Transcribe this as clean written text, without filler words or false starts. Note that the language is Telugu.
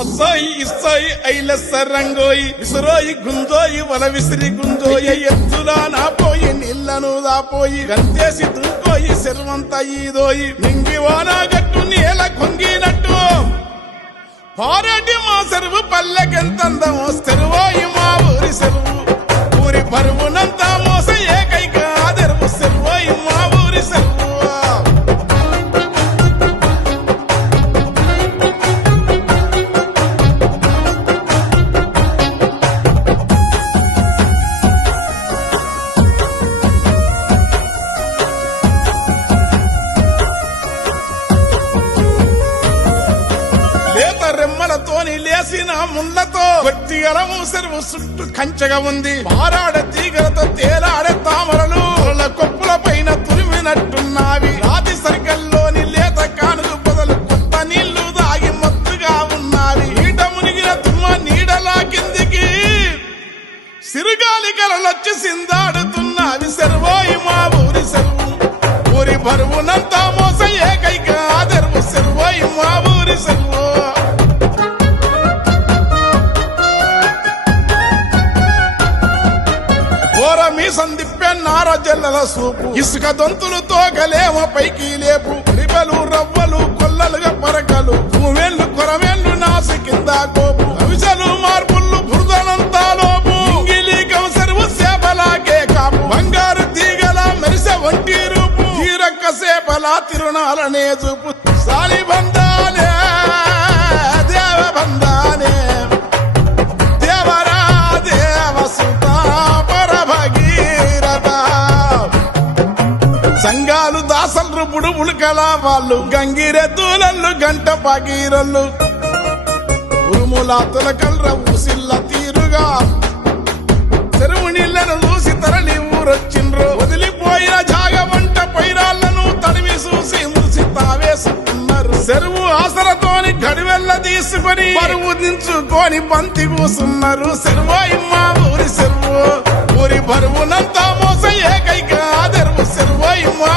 అస్సాయి ఇస్సాయి ఐలెస్స రంగోయి విసురోయి గుంజోయి వల విసిరి గుంజోయి ఎత్తులా నాపోయి నీళ్లను దాపోయి గంతేసి తుంకోయి శర్వంత ఈదోయి మింగి వానా గట్టు నేల కొంగినట్టు పారాటి మా సెరువు పల్లెకెంతందమో సెరువోయి మా ఊరి సెరువు ఊరి పరువునంతా మోస ఏకైక ఆదెరువు సెరువోయి మా ఊరి సెరువు రెమ్మలతోని లేసిన ముళ్ళతో గట్టిగలము సెరువు చుట్టూ కంచెగా ఉంది పారాడ తీగలతో తేలాడే తామరలు కొప్పుల పైన తురిమినట్టున్నావి రాతి సరికల్లోని లేత కానులు పొదలు కొత్త నీళ్లు దాగి మత్తుగా ఉన్నావి ఈట మునిగిన తుమ్మ నీడలా కిందికి సిరుగాలి కలలొచ్చి సిందాడుతున్నావి సెరువోయి మా ఊరి సెరువు ఊరి బరువునంతా మోస ఏకైక ఆదరువు సెరువోయి మా ఊరి సెరువు సందిప్పే నార జల్లల సూపు ఇసుక దొంతులు తోగలేమ పైకి లేపు రిబలు రవ్వలు కొల్లలుగా పరకలు భూమేళ్లు కొరమేళ్లు నాసి కింద కోపు అవిసలు మార్పులు బురదనంతా లోపు ఇంగిలీకం సెరువు సేపలాగే కాపు బంగారు తీగల మెరిసె వంటి రూపు తీరక్క సేపల తిరునాలనే చూపు సాలి బంధానే దేవ బంధానే దేవరా దేవ సుతా సంఘాలు దాసలు బుడుబులు కళ వాళ్ళు గంగిరెద్దులల్లు గంట పగీరల్లు ఉరుములాతుల కల్ర ఊసిల్ల తీరుగా చెరువు నీళ్లను చూసి తరలి ఊరొచ్చిండ్రు వదిలిపోయిన జాగ వంట పైరాళ్లను తడివి చూసి ముసి తావేసుకున్నారు చెరువు ఆసరతోని గడివెల్ల తీసుకొని పరువు దించుకొని బంతి కూసున్నారు చెరువోయి మా ఊరి చెరువు ఊరి బరువునంతా మోస ఏకైక ఆదరువు సెరువోయి మా